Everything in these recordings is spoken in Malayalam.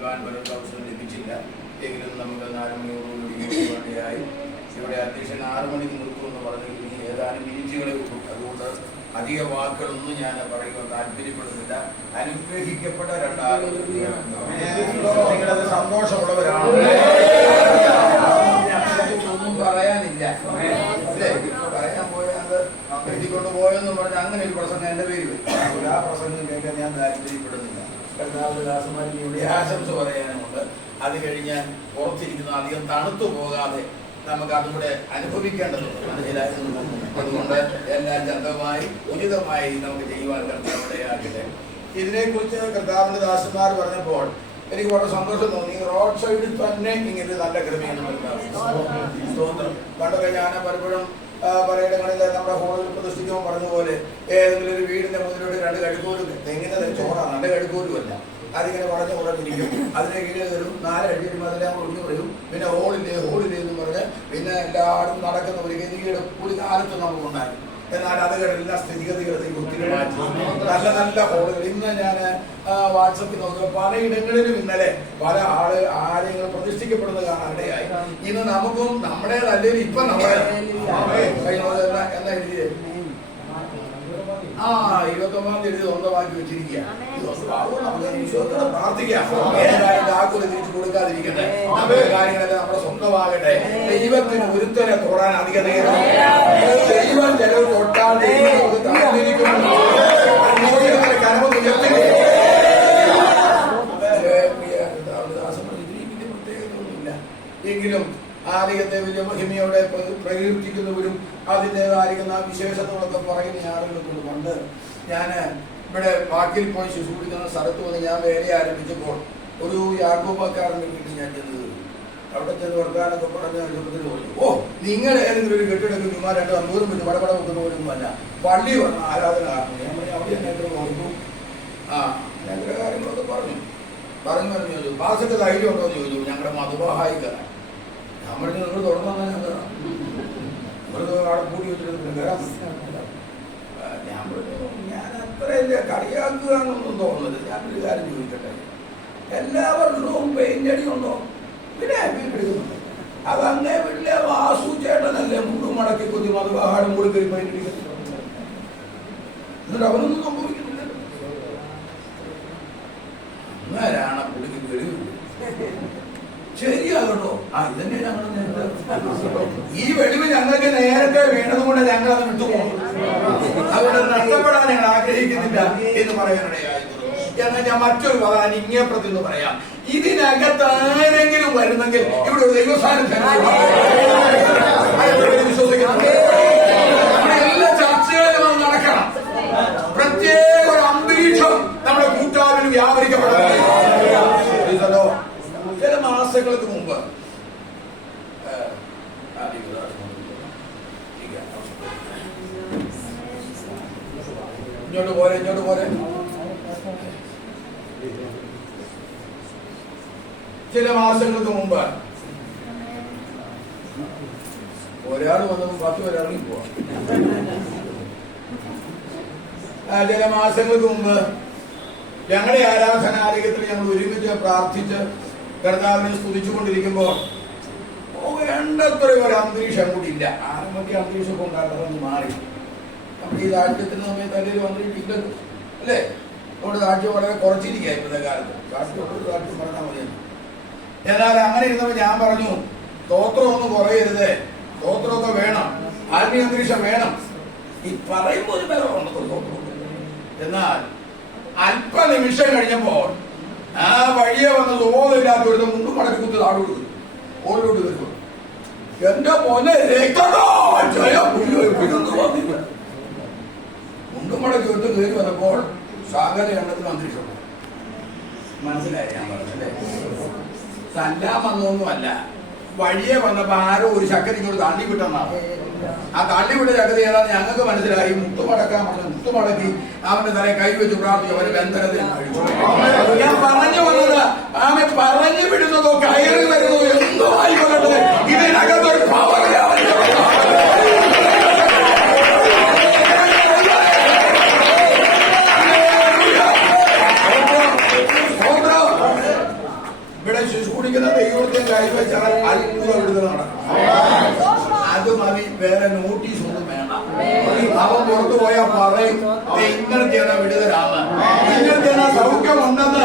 ആരംഭിക്കാൻ പലർക്കും അവസരം ലഭിച്ചില്ല. എങ്കിലും നമുക്ക് നാല് മണിയോടുകൂടി വേണ്ടിയായി ഇവിടെ അധ്യക്ഷൻ ആറ് മണിക്ക് നിർത്തുമെന്ന് ഇനി ഏതാനും മിനിറ്റുകളെ ഉള്ളൂ. അതുകൊണ്ട് അധിക വാക്കുകളൊന്നും ഞാൻ പറയുമ്പോൾ താല്പര്യപ്പെടുന്നില്ല. അനുഗ്രഹിക്കപ്പെട്ട രണ്ടാളുകൾ സന്തോഷമുള്ളവരാണ് ഒന്നും പറയാനില്ല. പറയാൻ പോയത് എഴുതിക്കൊണ്ട് പോയെന്ന് പറഞ്ഞ അങ്ങനെ ഒരു പ്രസംഗം എന്റെ പേര് വരും. ആ പ്രസംഗം കേൾക്കാൻ ഞാൻ താല്പര്യപ്പെടുന്നില്ല. കർത്താവ് ആശംസ പറയാനുമുണ്ട്. അത് കഴിഞ്ഞാൽ പുറത്തിരിക്കുന്ന. അധികം തണുത്തു പോകാതെ നമുക്ക് അതുകൂടെ അനുഭവിക്കേണ്ടതുണ്ട്. മനസ്സിലാക്കുന്നുണ്ട് അതുകൊണ്ട് എല്ലാം ചന്തമായി ഉചിതമായി നമുക്ക് ചെയ്യുവാൻ കർത്താവ് ഇടയാകട്ടെ ഇതിനെക്കുറിച്ച് കർത്താവിന്റെ ദാസന്മാർ പറഞ്ഞപ്പോൾ എനിക്ക് വളരെ സന്തോഷം തോന്നി. റോഡ് സൈഡിൽ തന്നെ ഇങ്ങനെ നല്ല ക്രമീകരണം കർത്താവ്. സ്തോത്രം. പണ്ടൊക്കെ ഞാൻ പലപ്പോഴും പലയിടങ്ങളിൽ നമ്മുടെ ഹോളിൽ പ്രതിഷ്ഠിക്കുമ്പോൾ പറഞ്ഞതുപോലെ പോലെ ഏതെങ്കിലും ഒരു വീടിന്റെ മുന്നിലൂടെ രണ്ട് കഴുക്കോലും തെങ്ങിന്റെ ചോറാണ് രണ്ട് കഴുക്കോലും അല്ല. അതിങ്ങനെ പറഞ്ഞു കുറഞ്ഞിരിക്കും അതിനെ കീഴിൽ വരും നാലടി വരുമ്പോൾ അതെല്ലാം ഒഴിഞ്ഞു പറയും പിന്നെ ഹോളില്ലേ ഹോളില്ലേ എന്ന് പറഞ്ഞ് പിന്നെ എല്ലായിടത്തും നടക്കുന്ന ഒരു ഗതികയുടെ ഒരു കാലത്ത് നമുക്കുണ്ടായി എന്നാൽ അതുകളെല്ലാം സ്ഥിതിഗതികളെ ഒത്തിരി നല്ല നല്ല ഹോളുകൾ. ഇന്ന് ഞാൻ വാട്സപ്പിൽ നോക്കുക പലയിടങ്ങളിലും ഇന്നലെ പല ആൾ ആരെങ്കിലും പ്രതിഷ്ഠിക്കപ്പെടുന്നത് കാണാനിടയായി. ഇന്ന് നമുക്കും നമ്മുടേതല്ലെങ്കിൽ ഇപ്പൊ നമ്മുടെ എന്നാ എന്നാ എഴുതിയേ ആ ഇരുപത്തൊമ്പതാം തീയതി സ്വന്തമാക്കി വെച്ചിരിക്കുക പ്രാർത്ഥിക്കാം കൊടുക്കാതിരിക്കട്ടെ നമ്മുടെ കാര്യങ്ങളൊക്കെ നമ്മുടെ സ്വന്തമാകട്ടെ. ദൈവത്തിന് ഒരുത്തനെ തൊടാൻ അധികം ദൈവം ചിലവ് തൊട്ടാൽ ദൈവം താഴ്ന്നിരിക്കുന്നു അതിന്റെതായിരിക്കുന്ന വിശേഷതകളൊക്കെ പറയുന്ന ആളുകളൊക്കെ പണ്ട് ഞാൻ ഇവിടെ വാക്കിൽ പോയി ശുശ്രൂഷിക്കുന്ന സ്ഥലത്ത് വന്ന് ഞാൻ വേല ആരംഭിച്ചപ്പോൾ ഒരു യാക്കോബക്കാരന്റെ വീട്ടിൽ ഞാൻ ചെന്ന് അവിടെ ചെന്ന് വർത്താനൊക്കെ പറഞ്ഞ ചെറുപ്പത്തിൽ പറഞ്ഞു ഓ നിങ്ങൾ ഏതെങ്കിലും ഒരു കെട്ടിടത്തിൽ ചുമ്മാ രണ്ട് അമ്പൂരും പിന്നെ പടപട വെക്കുന്ന അല്ല. പള്ളി വന്ന ആരാധന കാരണം ഞാൻ പറഞ്ഞു അവിടെ എന്നെ എത്ര ആ ഞാൻ ചില കാര്യങ്ങളൊക്കെ പറഞ്ഞു. പറഞ്ഞു പറഞ്ഞു ചോദിച്ചു പാസൊക്കെ ധൈര്യം ഉണ്ടോ? എന്ന് ചോദിച്ചു. ഞങ്ങളുടെ മധുബാഹായിക്കാരാണ് ഞാൻ പറഞ്ഞു നിങ്ങൾ തുറന്നു ഞങ്ങൾ നിങ്ങൾ അവിടെ കൂടി ഞാൻ പറഞ്ഞു ഞാൻ അത്രയല്ല കളിയാക്കുക എന്നൊന്നും തോന്നുന്നില്ല. ഞാൻ ഒരു കാര്യം ചോദിക്കട്ടെ? എല്ലാ വർഷവും പെയിന്റ് അടി ഉണ്ടോ പിന്നെ അത് അങ്ങേ വീട്ടിലെ വാസു ചേട്ടനല്ലേ മുണ്ടും മടക്കി കൊതി മധുവാഹാരം കൂടി കയറി പെയിന്റ് എന്നിട്ട് അവനൊന്നും സംഭവിക്കുന്നില്ല. അങ്ങനാണ് പുള്ളിക്ക് ശരിയാകട്ടോ? ആ ഇതന്നെ ഞങ്ങൾ ഈ വെളിവ് ഞങ്ങൾക്ക് നേരത്തെ വേണ്ടത് കൊണ്ട് ഞങ്ങൾ അത് വിട്ടുപോകും അതുകൊണ്ട് നഷ്ടപ്പെടാൻ ഞങ്ങൾ ആഗ്രഹിക്കുന്നില്ല എന്ന് പറയാനിടയായി. എന്നാൽ ഞാൻ മറ്റൊരു പദം ഇങ്ങേപ്പുറത്ത് എന്ന് പറയാം. ഇതിനകത്ത് ആരെങ്കിലും വരുന്നെങ്കിൽ ഇവിടെ ഒരു ദൈവസാന്നിധ്യം എല്ലാ ചർച്ചകളും നടക്കണം. ഒരു വ്യാപരിക്കപ്പെടണം ചില മാസങ്ങൾക്ക് മുമ്പ് ഇങ്ങോട്ട് പോരെ ഇങ്ങോട്ട് പോരെ. ചില മാസങ്ങൾക്ക് മുമ്പ് ഒരാൾ വന്നപ്പോൾ പത്ത് പേര് ഇറങ്ങി പോവാം ചില മാസങ്ങൾക്ക് മുമ്പ് ഞങ്ങളുടെ ആരാധനാലയത്തിൽ ഞങ്ങൾ ഒരുമിച്ച് പ്രാർത്ഥിച്ച് കർത്താവിനെ സ്തുതിച്ചുകൊണ്ടിരിക്കുമ്പോൾ വേണ്ടത്ര ഒരു അന്തരീക്ഷം കൂടി ഇല്ല ആരംഭത്തെ അന്തരീക്ഷം ഉണ്ടാകുന്നത് മാറി. നമ്മുടെ ഈ രാജ്യത്തിന് സമയത്ത് അല്ലെങ്കിൽ അന്തരീക്ഷം അല്ലേ? നമ്മുടെ രാജ്യം വളരെ കുറച്ചിരിക്കുക ഇപ്പോഴത്തെ കാലത്ത്. രാഷ്ട്രീയ ഒരു രാജ്യം പറഞ്ഞാൽ മതിയാണ് എന്നാൽ അങ്ങനെ ഇരുന്നപ്പോൾ ഞാൻ പറഞ്ഞു സ്തോത്രമൊന്നും കുറയരുത്. സ്തോത്രമൊക്കെ വേണം. ആത്മീയ അന്തരീക്ഷം വേണം. ഈ പറയുമ്പോൾ ഒരു ബലമുണ്ട് സ്തോത്രം എന്നാൽ അല്പനിമിഷം കഴിഞ്ഞപ്പോൾ ആ വഴിയെ വന്ന് തോന്നില്ലാത്ത ഒരു മുണ്ടും മടക്കി കുത്തി താഴെ കൊടുത്തു. ഓടിലോട്ട് വരുന്നു എന്റെ മോനെ രക്തമോ ജയം മടക്കി എടുത്ത് കയറി വന്നപ്പോൾ സാഗര എണ്ണത്തിന് അന്തരീക്ഷം മനസ്സിലായി ഞാൻ പറഞ്ഞല്ലേ തല്ലാൻ വന്നൊന്നുമല്ല. വഴിയെ വന്നപ്പോ ആരോ ഒരു ചക്കര ഇങ്ങോട്ട് തള്ളി വിട്ടെന്നാണ് ആ തള്ളി വിട്ട ഏതാ ഞങ്ങൾക്ക് മനസ്സിലായി. മുത്തുമടക്കാൻ പറഞ്ഞു. മുത്തുമടക്കി അവന്റെ തലയിൽ കൈവച്ച് പ്രാർത്ഥിച്ചു. അവർ ബന്ധനത്തിൽ ഞാൻ പറഞ്ഞു വന്നത് ആമെ പറഞ്ഞു വിടുന്നതോ കയറി വരുന്നതോ എന്തോ ആയിക്കൊള്ളട്ടെ. ഇതിനകത്തൊരു പവർ കൈവച്ചാൽ അത്ഭുതം ഇവിടുന്ന് നടക്കും അത് വേറെ നോട്ടീസ് ഒന്നും വേണ്ട. അവൻ പുറത്തു പോയാൽ പറയും ഇങ്ങനെ ചെയ്യണം വിടുതലാണ് ഇങ്ങനെ ചെയ്യണം സൗഖ്യമുണ്ടെന്ന്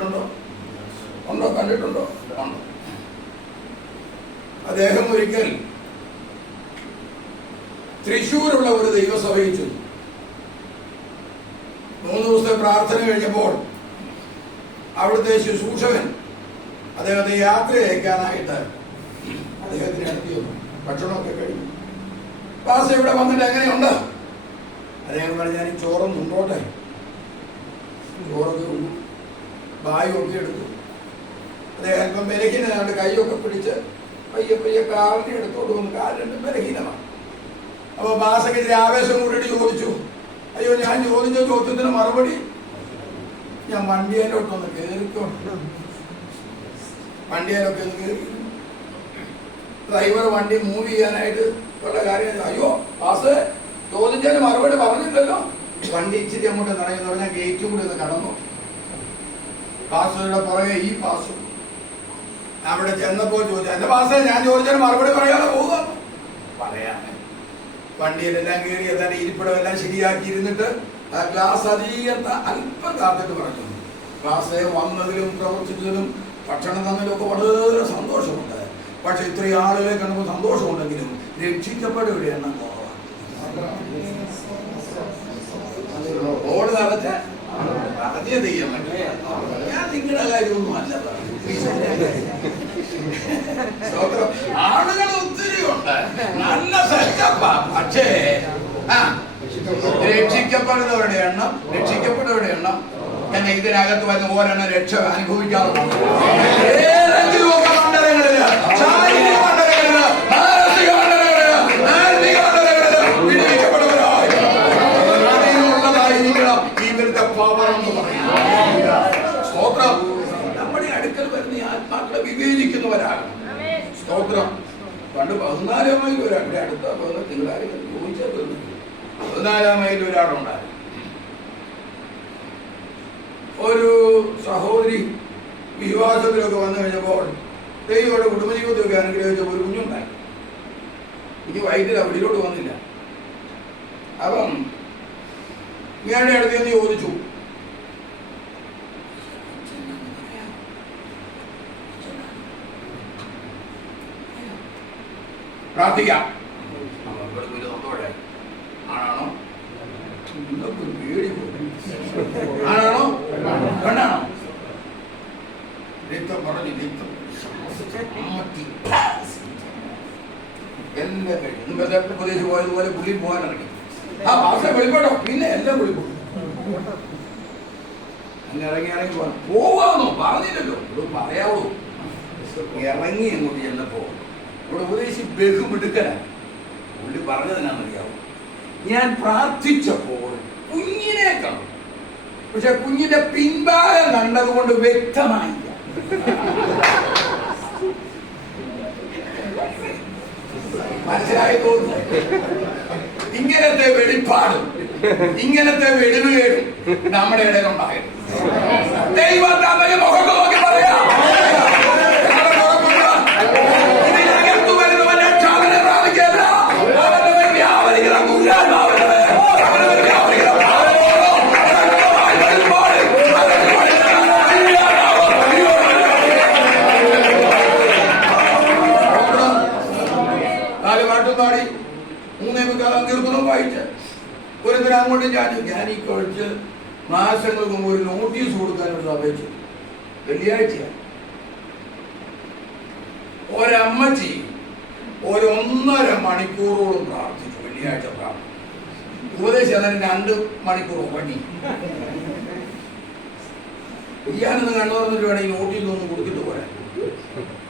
കേട്ടിട്ടുണ്ടോ ഉണ്ടോ? കണ്ടിട്ടുണ്ടോ? അദ്ദേഹം ഒരിക്കൽ തൃശ്ശൂരുള്ള ഒരു ദൈവസഭയിൽ ചെന്നു. മൂന്ന് ദിവസത്തെ പ്രാർത്ഥന കഴിഞ്ഞപ്പോൾ അവിടുത്തെ ശുശ്രൂഷകൻ അദ്ദേഹത്തെ യാത്ര അയക്കാനായിട്ട് അദ്ദേഹത്തിന് അടുത്ത് വന്നു. ഭക്ഷണമൊക്കെ കഴിഞ്ഞു. പാസ് ഇവിടെ വന്നിട്ട് എങ്ങനെയുണ്ട്? അദ്ദേഹം പറഞ്ഞു ഞാൻ ഉണ്ടോട്ടെ ചോറൊക്കെ ഉണ്ടു ബായും ഒക്കെ എടുത്തു. അദ്ദേഹം അല്പം ബലഹീനനാണ് കൈയൊക്കെ പിടിച്ച് പയ്യെ പയ്യെ കാലിനെ എടുത്തോട്ട് വന്ന് കാൽ രണ്ടും ബലഹീനമാണ്. അപ്പൊ ബാസക്ക് ഇച്ചിരി ആവേശം കൂടിയിട്ട് ചോദിച്ചു അയ്യോ ഞാൻ ചോദിച്ച ചോദ്യത്തിന് മറുപടി? ഞാൻ വണ്ടിയിലോട്ടൊന്ന് കയറിക്കോട്ടെ വണ്ടിയേലൊക്കെ ഒന്ന് കയറി. ഡ്രൈവർ വണ്ടി മൂവ് ചെയ്യാനായിട്ട് ഉള്ള കാര്യം അയ്യോ ബാസ് ചോദിച്ചതിന് മറുപടി പറഞ്ഞില്ലല്ലോ. വണ്ടി ഇച്ചിരി അങ്ങോട്ട് നിറയുന്ന പറഞ്ഞാൽ ഗേറ്റും കൂടി ഒന്ന് കടന്നു. പാസുകളുടെ പുറകെ ഈ പാസും അവിടെ ചെന്നപ്പോൾ ചോദിച്ചു എന്റെ പാസ് ഞാൻ ചോദിച്ചാൽ മറുപടി പറയാതെ പോകുക പറയാമേ വണ്ടിയിലെല്ലാം കയറി എല്ലാം ഇരിപ്പിടം എല്ലാം ശരിയാക്കി ഇരുന്നിട്ട് ആ ക്ലാസ് അധികം ത- അല്പം താത്തിട്ട് പറഞ്ഞു. ക്ലാസ് വന്നതിലും പ്രവർത്തിച്ചതിലും ഭക്ഷണം തന്നതിലും ഒക്കെ വളരെ സന്തോഷമുണ്ട് പക്ഷെ ഇത്രയും ആളുകളെ കണ്ടപ്പോൾ സന്തോഷമുണ്ടെങ്കിലും രക്ഷിക്കപ്പെടുകയുടെ എണ്ണം കുറവാണ് ഞാൻ നിങ്ങളുടെ കാര്യമൊന്നും. ആളുകൾ ഒത്തിരി ഉണ്ട്. നല്ല സെറ്റപ്പാ പക്ഷേ രക്ഷിക്കപ്പെടുന്നവരുടെ എണ്ണം രക്ഷിക്കപ്പെടുന്നവരുടെ എണ്ണം. ഞാൻ ഇതിനകത്ത് വരുന്ന ഓരോ രക്ഷ അനുഭവിക്കാറുണ്ട് ഏതെങ്കിലും ഒക്കെ മണ്ഡലങ്ങളിൽ ശാരീരിക മണ്ഡലങ്ങളിൽ മാനസിക മണ്ഡലങ്ങളിൽ ആത്മീക മണ്ഡലങ്ങളിൽ വിടുവിക്കപ്പെടുന്നവരായി അതിനുള്ളതായിരിക്കണം ഇവരുടെ പവർ എന്ന് പറയുന്നത് സ്തോത്രം നമ്മുടെ അടുക്കൽ വരുന്ന ഈ ആത്മാക്കളെ വിവേചിക്കുന്നവരാകണം സ്തോത്രം. പണ്ട് പതിനാലാം മൈൽ ഒരാൾ എന്റെ അടുത്ത പതിനെ തിങ്കളാഴ്ച ചോദിച്ചാൽ തീർന്നു പതിനാലാം മൈൽ ഒരാളുണ്ടായിരുന്നു ഒരു സഹോദരി വിശ്വാസത്തിലൊക്കെ വന്നു കഴിഞ്ഞപ്പോൾ ദൈവയുടെ കുടുംബജീവിതമൊക്കെ അനുഗ്രഹിച്ച ഒരു കുഞ്ഞുണ്ടായി. ഇനി വൈകിട്ട് അവിടെയിലോട്ട് വന്നില്ല. അപ്പം ഇയാളുടെ അടുത്ത് എന്ന് ചോദിച്ചു പ്രാർത്ഥിക്കാം. ആണാണോ? പേടി പെണ്ണാണോ? രക്തം പറഞ്ഞു രക്തം. എല്ലാം കഴിഞ്ഞു പ്രദേശം പോയതുപോലെ പുള്ളി പോകാൻ ഇറങ്ങി. ആ ഭാഷ വെളിപ്പെട്ടോ? പിന്നെ എല്ലാം വെളിപ്പെടും. അങ്ങനെ ഇറങ്ങി ഇറങ്ങി പോകാം. പോവാന്നോ പറഞ്ഞില്ലല്ലോ. ഇവിടെ പറയാവൂ. ഇറങ്ങി അങ്ങോട്ട് ചെന്നപ്പോ ഇവിടെ ഉപദേശി ബഹുമിടുക്കനാ പുള്ളി പറഞ്ഞതിനാണെന്നറിയാവോ ഞാൻ പ്രാർത്ഥിച്ചപ്പോൾ കുഞ്ഞിനെ കണ്ടു. പക്ഷെ കുഞ്ഞിന്റെ പിൻഭാഗം കണ്ടതുകൊണ്ട് വ്യക്തമായില്ല. മനസ്സിലായി തോന്നുന്നു ഇങ്ങനത്തെ വെളിപ്പാടും ഇങ്ങനത്തെ വെളിവുകേടും നമ്മുടെ ഇടയിലുണ്ടായിരുന്നു ദൈവം തന്നെ മുഖത്ത് ഒന്നര മണിക്കൂറോളം പ്രാർത്ഥിച്ചു വെള്ളിയാഴ്ച പ്രാർത്ഥന ഉപദേശം അതിന് രണ്ട് മണിക്കൂർ പണി ഞാനൊന്ന് കണ്ണു തുറന്നിട്ട് വേണമെങ്കിൽ നോട്ടിൽ നിന്ന് കൊടുത്തിട്ട് പോരാ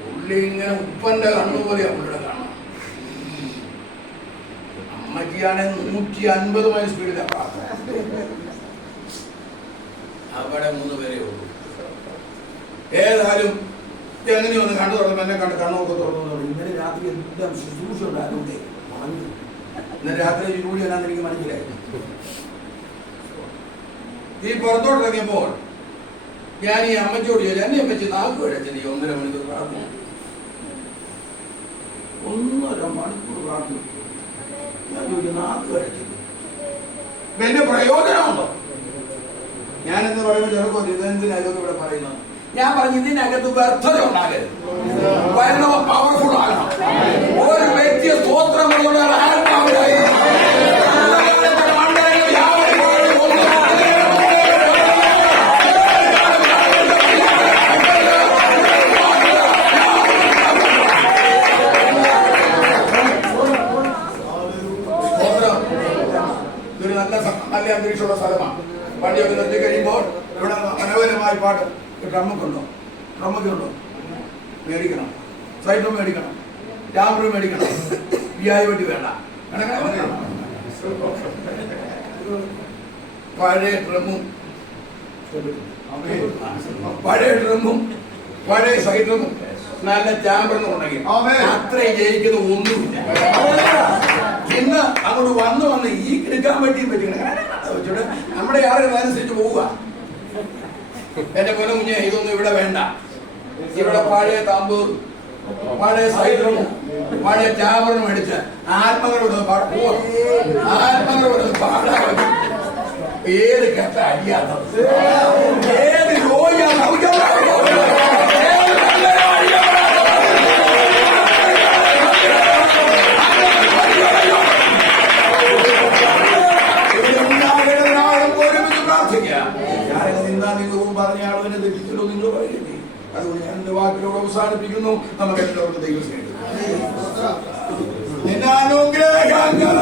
പുള്ളി ഇങ്ങനെ ഉപ്പന്റെ കണ്ണു പോലെയാ പുള്ളിയുടെ കാണാം അമ്മച്ചിയാണെ നൂറ്റി അൻപത് മൈൽ സ്പീഡിലാ പ്രാർത്ഥന. അവിടെ മൂന്ന് പേരേ ഉള്ളൂ. ഏതായാലും എങ്ങനെ ഒന്ന് കണ്ടു തുടങ്ങും എന്നെ കണ്ട് കണ്ണൊക്കെ തുറന്നു തുടങ്ങി ഇന്നലെ രാത്രി എല്ലാം ശുശ്രൂഷ ഉണ്ടായിരുന്നു ഉണങ്ങി ഇന്നലെ രാത്രി ജോലി എന്നാന്ന് എനിക്ക് മനസ്സിലായി ഈ പുറത്തോട്ട് ഇറങ്ങിയപ്പോൾ ഞാൻ ഈ അമ്മച്ചോട് ചോദിച്ചു എന്നെ അമ്മച്ചി നാക്ക് കഴിച്ചത് നീ ഒന്നര മണിക്കൂർ പ്രാർത്ഥന ഒന്നര മണിക്കൂർ പ്രാർത്ഥന ഞാൻ ചോദിച്ചു നാക്ക് കഴിച്ചത് പിന്നെ പ്രയോജനമുണ്ടോ? ഞാനെന്ന് പറയുമ്പോൾ ചെറുപ്പം ഇതെന്തിനൊക്കെ ഇവിടെ പറയുന്നത്? ഞാൻ പറഞ്ഞു ഇതിനകത്ത് വ്യർത്ഥത ഉണ്ടാകരുത്. വരണോ പവർഫുൾ ആകണം. ഒരു വ്യക്തിയെ സ്തോത്രമുള്ള ആത്മാവിലായി പാട്ട് ഡ്രമ്മൊക്കെ ഉണ്ടോ മേടിക്കണം സൈഡും മേടിക്കണം. ക്യാമറ മേടിക്കണം. വിയായ വെട്ടി വേണ്ട അങ്ങനെ വേണം. പഴയ ഡ്രമ്മും പഴയ ഡ്രമ്മും പഴയ സൈഡും നല്ല ചാമ്പറിനും ഉണ്ടെങ്കിൽ. അത്രയും ജയിക്കുന്ന ഒന്നുമില്ല. ഇന്ന് അങ്ങോട്ട് വന്ന് വന്ന് ഈ എടുക്കാൻ വേണ്ടിയും പറ്റിക്കണം നമ്മുടെ ആളുകൾ അനുസരിച്ച് പോവുക. എന്റെ കൊല കുഞ്ഞെ ഇതൊന്നും ഇവിടെ വേണ്ട. ഇവിടെ പഴയ താമ്പൂർ പഴയ സൈഡും പഴയ ചാവറും അടിച്ച് ആത്മകളോട് ആത്മകളോട് പാടാൻ ഏത് കെട്ട അടിയാത്ത ഏത് ജോലിയാണ് പറഞ്ഞ ആളുവിനെ തെറ്റിച്ചല്ലോ നിങ്ങൾ പറയുന്നേ അതുകൊണ്ട് ഞാൻ എന്റെ വാക്കിലൂടെ അവസാനിപ്പിക്കുന്നു. നമുക്ക് എല്ലാവർക്കും ദൈവം സ്നേഹിക്കുന്നു നിന്നാനുഗ്രഹങ്ങൾ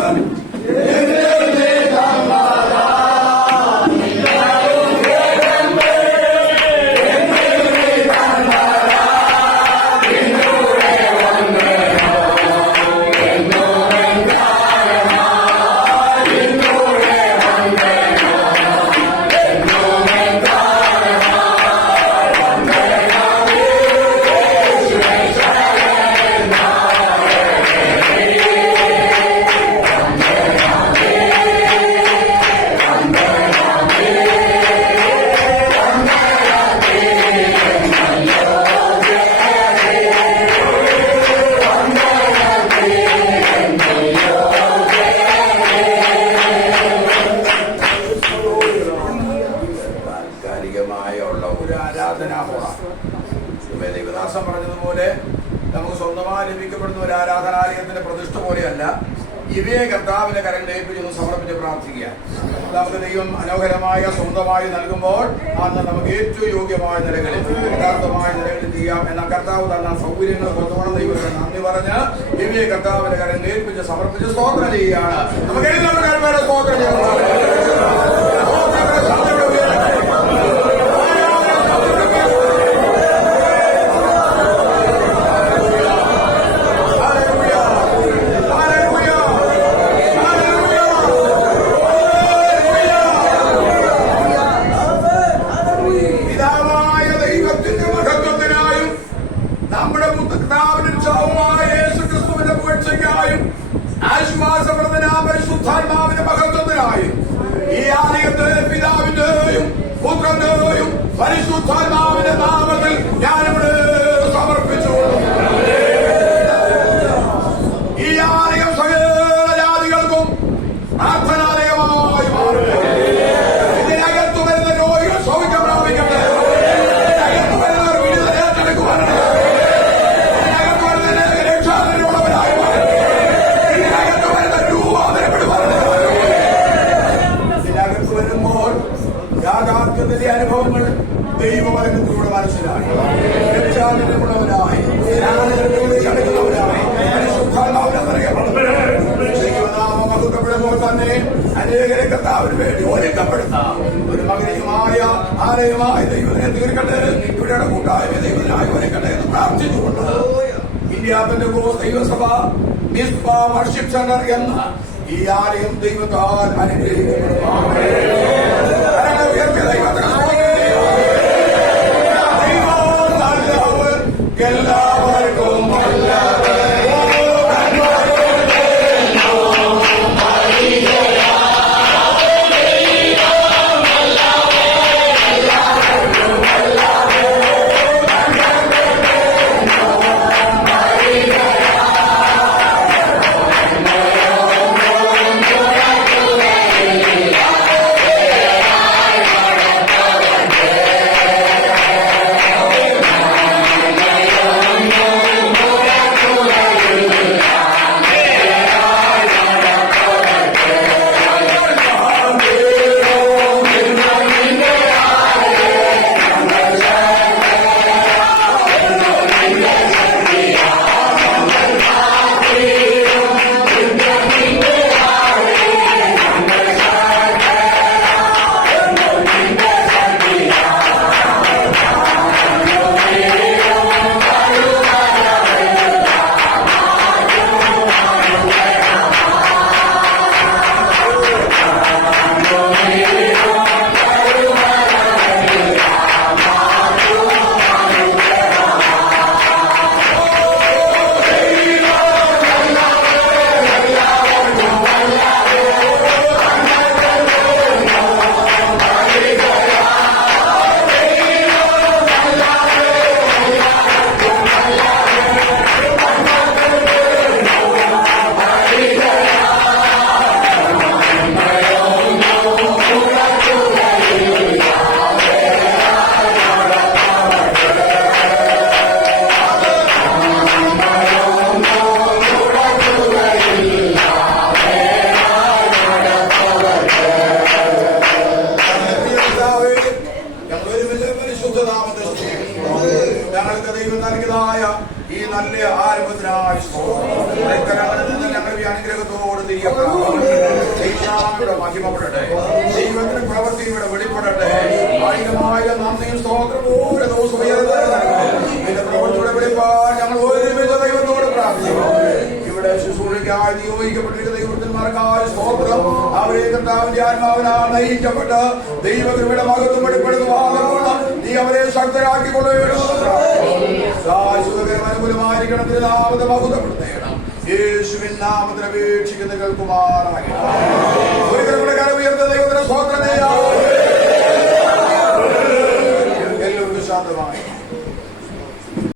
ഇവയെ കർത്താവിന്റെ കരങ്ങളിൽ ഏൽപ്പിച്ചൊന്ന് സമർപ്പിച്ച് പ്രാർത്ഥിക്കുക. നമുക്ക് ദൈവം മനോഹരമായ സ്വന്തമായി നൽകുമ്പോൾ അന്ന് നമുക്ക് ഏറ്റവും യോഗ്യമായ നിലകളിൽ യഥാർത്ഥമായ നിലകളിൽ ചെയ്യാം എന്ന കർത്താവ് തന്ന സൗകര്യങ്ങൾ കൊണ്ടുപോകണം ദൈവത്തിന് നന്ദി പറഞ്ഞ് ഇവയെ കർത്താവിന്റെ കരങ്ങളിൽ ഏൽപ്പിച്ച് സമർപ്പിച്ച് സ്തോത്രം ചെയ്യുകയാണ്. നമുക്ക് എല്ലാവരും സ്തോത്രം ചെയ്യണം എന്ന ഈ ആലയം ദൈവത്താൽ അനുഗ്രഹിക്കപ്പെടുന്നു ആയിരമായിരം നന്ദിയും ദിവസവും ഉയർന്നതാണ്. ഇതിന്റെ പ്രവൃത്തിയുടെ വെളിപ്പാൻ ഞങ്ങൾ ഒരുമിച്ച് ദൈവത്തോട് പ്രാർത്ഥിക്കുന്നു. ഇവിടെ ശുശ്രൂഷയ്ക്കായി നിയോഗിക്കപ്പെട്ടിരിക്കുന്ന ദൈവത്തിന്മാർക്കായ സ്തോത്രം. അവരെ കർത്താവിന്റെ ആത്മാവിനാൽ നയിക്കപ്പെട്ട് ദൈവകൃപയുടെ മഹത്വം വെളിപ്പെടുത്തുവാനുള്ള നീ അവരെ ശക്തരാക്കിക്കൊള്ളുകയും അനുകൂലമായിരിക്കണം നാമത്തെ മഹത്വപ്പെടുത്തേണം. യേശുവിൻ നാമത്തിൽ അപേക്ഷിക്കുന്ന കേൾക്കുമാറാകണം ഒരു കരം ഉയർന്ന ദൈവത്തിന്റെ സ്തോത്രം တော်ပါ